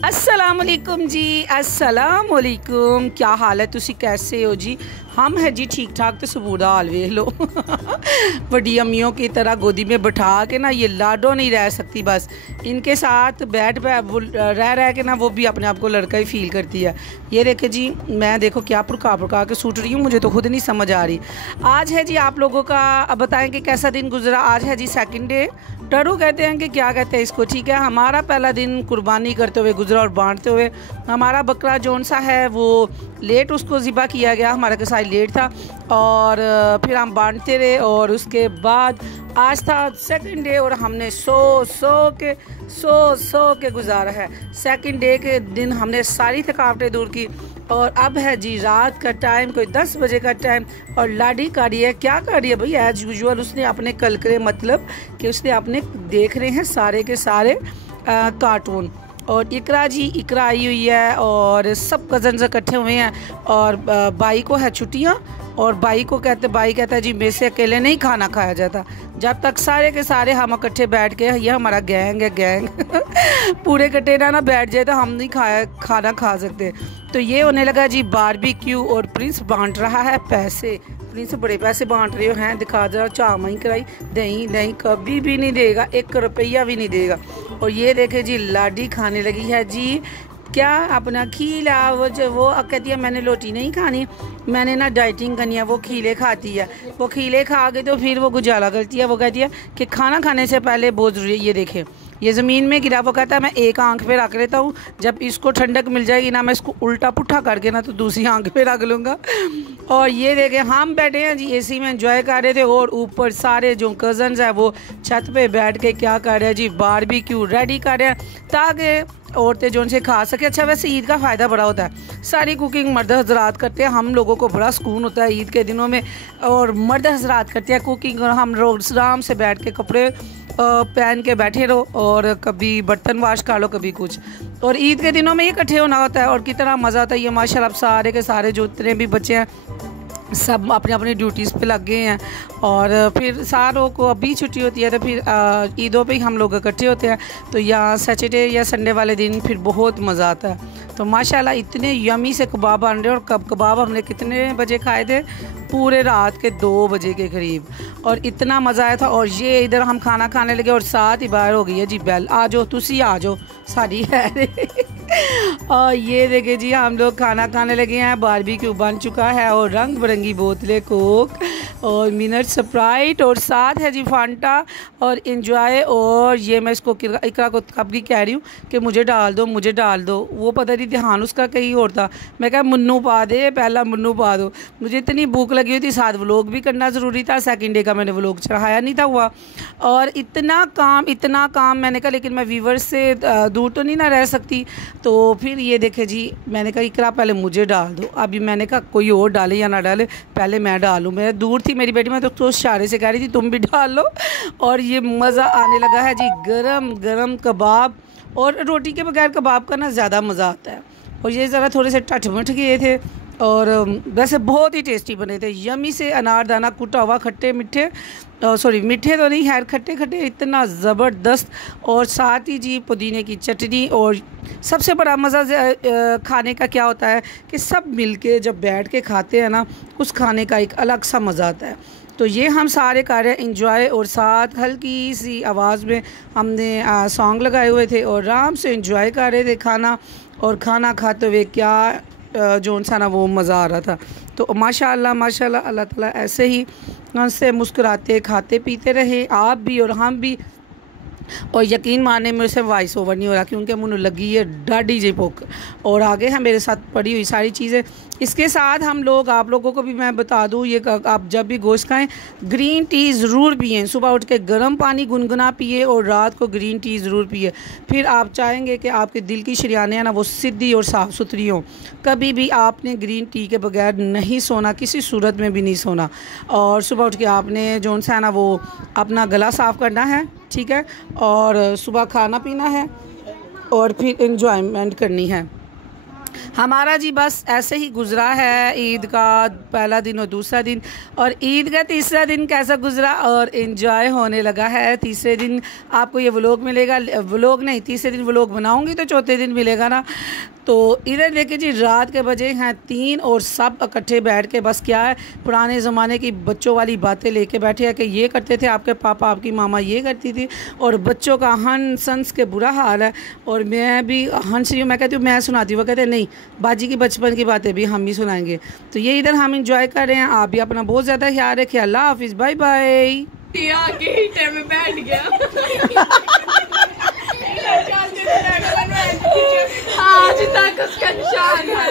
अस्सलामुअलैकुम जी, अस्सलामुअलैकुम। क्या हाल है, तुसी कैसे हो जी? हम है जी ठीक ठाक। तो सबूरा हाल वेख लो बड़ी अम्मियों की तरह गोदी में बैठा के ना ये लाडो नहीं रह सकती। बस इनके साथ बैठ रह के ना वो भी अपने आप को लड़का ही फील करती है। ये देखे जी, मैं देखो क्या पुरका के सूट रही हूँ, मुझे तो खुद नहीं समझ आ रही। आज है जी आप लोगों का, अब बताएं कि कैसा दिन गुजरा। आज है जी सेकंड डे, टरू कहते हैं कि क्या कहते हैं इसको, ठीक है। हमारा पहला दिन कुर्बानी करते हुए गुजरा और बांटते हुए। हमारा बकरा जौन सा है वो लेट उसको ज़िबा किया गया, हमारा कसाई लेट था और फिर हम बांटते रहे। और उसके बाद आज था सेकंड डे और हमने सो के गुजारा है। सेकंड डे के दिन हमने सारी थकावटें दूर की और अब है जी रात का टाइम, कोई 10 बजे का टाइम। और लाडी कर रही है, क्या कर रही है भाई? एज यूजुअल उसने अपने कलकरे, मतलब कि उसने अपने देख रहे हैं सारे के सारे कार्टून। और इकरा जी, इकरा आई हुई है और सब कज़न्स इकट्ठे हुए हैं। और भाई को है छुट्टियाँ और भाई कहता है जी मेरे से अकेले नहीं खाना खाया जाता। जब तक सारे के सारे हम इकट्ठे बैठ के, ये हमारा गैंग है गैंग पूरे इकट्ठे ना बैठ जाए तो हम नहीं खाना खा सकते। तो ये होने लगा जी बारबेक्यू और प्रिंस बांट रहा है पैसे। प्रिंस बड़े पैसे बांट रहे हैं, दिखा जरा चामाई कराई। नहीं कभी भी नहीं देगा, 1 रुपया भी नहीं देगा। और ये देखे जी लाडी खाने लगी है जी क्या अपना खीला। वो कहती है मैंने रोटी नहीं खानी, मैंने ना डाइटिंग करनी है। वो खीले खाती है, वो खीले खा के तो फिर वो गुजारा करती है। वो कहती है कि खाना खाने से पहले बहुत ज़रूरी है। ये देखे ये ज़मीन में गिरा, वो कहता है मैं एक आंख पे रख लेता हूँ, जब इसको ठंडक मिल जाएगी ना मैं इसको उल्टा पुट्ठा करके ना तो दूसरी आंख पे रख लूँगा। और ये देखे हम बैठे हैं जी एसी में एंजॉय कर रहे थे और ऊपर सारे जो कज़न्स हैं वो छत पे बैठ के क्या कर रहे हैं जी, बारबेक्यू रेडी कर रहे हैं ताकि औरतें जो उनसे खा सके। अच्छा वैसे ईद का फ़ायदा बड़ा होता है, सारी कुकिंग मर्द हजरात करते हैं, हम लोगों को बड़ा सुकून होता है ईद के दिनों में। और मर्द हजरात करते हैं कुकिंग और हम रोज आराम से बैठ के कपड़े पहन के बैठे रहो और कभी बर्तन वाश कर लो, कभी कुछ। और ईद के दिनों में ये इकट्ठे होना होता है और कितना मज़ा आता है। ये माशाल्लाह सारे के सारे जो इतने भी बच्चे हैं सब अपनी अपनी ड्यूटीज़ पे लग गए हैं। और फिर सारों को अभी छुट्टी होती है तो फिर ईदों पे ही हम लोग इकट्ठे होते हैं। तो यहाँ सैटरडे या संडे वाले दिन फिर बहुत मज़ा आता है। तो माशाल्लाह इतने यमी से कबाब बन रहे। और कबाब हमने कितने बजे खाए थे? पूरे रात के 2 बजे के करीब। और इतना मज़ा आया था। और ये इधर हम खाना खाने लगे और साथ ही बाहर हो गई है जी बेल, आ जाओ तुसी आ जाओ सारी है और ये देखे जी हम लोग खाना खाने लगे हैं, बारबेक्यू बन चुका है और रंग बिरंगी बोतलें कोक और मिनट स्प्राइट और साथ है जी फांटा और एंजॉय। और ये मैं इसको इकरा को कब की कह रही हूँ कि मुझे डाल दो। वो पता नहीं ध्यान उसका कहीं और था। मैं कहा मुन्नू पा दे, पहला मुन्नू पा दो। मुझे इतनी भूख लगी हुई थी, साथ व्लॉग भी करना ज़रूरी था। सेकंड डे का मैंने व्लॉग चढ़ाया नहीं था हुआ। और इतना काम मैंने कहा लेकिन मैं व्यूवर्स से दूर तो नहीं ना रह सकती। तो फिर ये देखे जी मैंने कहा इकरा पहले मुझे डाल दो। अभी मैंने कहा कोई और डाले या ना डाले, पहले मैं डालूँ। मैं दूर थी मेरी बेटी, मैं तो इशारे से कह रही थी तुम भी डाल लो। और ये मज़ा आने लगा है जी, गरम गरम कबाब। और रोटी के बगैर कबाब का ना ज़्यादा मज़ा आता है। और ये ज़रा थोड़े से टटमट गए थे और वैसे बहुत ही टेस्टी बने थे, यमी से। अनारदाना कुटा हुआ, खट्टे मीठे, सॉरी मीठे तो नहीं, खैर खट्टे खट्टे, इतना ज़बरदस्त। और साथ ही जी पुदीने की चटनी। और सबसे बड़ा मज़ा खाने का क्या होता है कि सब मिलके जब बैठ के खाते हैं ना, उस खाने का एक अलग सा मज़ा आता है। तो ये हम सारे कर रहे हैं इंजॉय। और साथ हल्की सी आवाज़ में हमने सॉन्ग लगाए हुए थे और आराम से इंजॉय कर रहे थे खाना। और खाना खाते हुए क्या जो सा ना वो मज़ा आ रहा था। तो माशाल्लाह अल्लाह ताला ऐसे ही हंसते मुस्कुराते खाते पीते रहे, आप भी और हम भी। और यकीन माने मेरे से वॉइस ओवर नहीं हो रहा क्योंकि मुझे लगी है डाडी जी भूख। और आगे है मेरे साथ पड़ी हुई सारी चीज़ें। इसके साथ हम लोग, आप लोगों को भी मैं बता दूँ, ये आप जब भी गोश्त खाएं ग्रीन टी ज़रूर पिएं। सुबह उठ के गर्म पानी गुनगुना पिए और रात को ग्रीन टी ज़रूर पिए। फिर आप चाहेंगे कि आपके दिल की शरियानें ना वो सीधी और साफ़ सुथरी हों। कभी भी आपने ग्रीन टी के बगैर नहीं सोना, किसी सूरत में भी नहीं सोना। और सुबह उठ के आपने जो सा है ना वो अपना गला साफ़ करना है, ठीक है। और सुबह खाना पीना है और फिर एंजॉयमेंट करनी है। हमारा जी बस ऐसे ही गुजरा है ईद का पहला दिन और दूसरा दिन, और ईद का तीसरा दिन कैसा गुजरा और इन्जॉय होने लगा है। तीसरे दिन आपको ये व्लॉग मिलेगा, व्लॉग नहीं, तीसरे दिन व्लॉग बनाऊंगी तो चौथे दिन मिलेगा ना। तो इधर देखिए जी रात के बजे हैं 3 और सब इकट्ठे बैठ के बस क्या है पुराने ज़माने की बच्चों वाली बातें लेके बैठे हैं कि ये करते थे आपके पापा, आपकी मामा ये करती थी, और बच्चों का हंस हंस के बुरा हाल है। और मैं भी हंस रही हूँ, मैं कहती हूँ मैं सुनाती हूँ, वो कहते हैं नहीं बाजी की बचपन की बातें भी हम ही सुनाएंगे। तो ये इधर हम इंजॉय कर रहे हैं, आप भी अपना बहुत ज़्यादा ख्याल रखिए। अल्लाह हाफिज़, बाय बाय। बैठ गया आज तक उसका निशान है।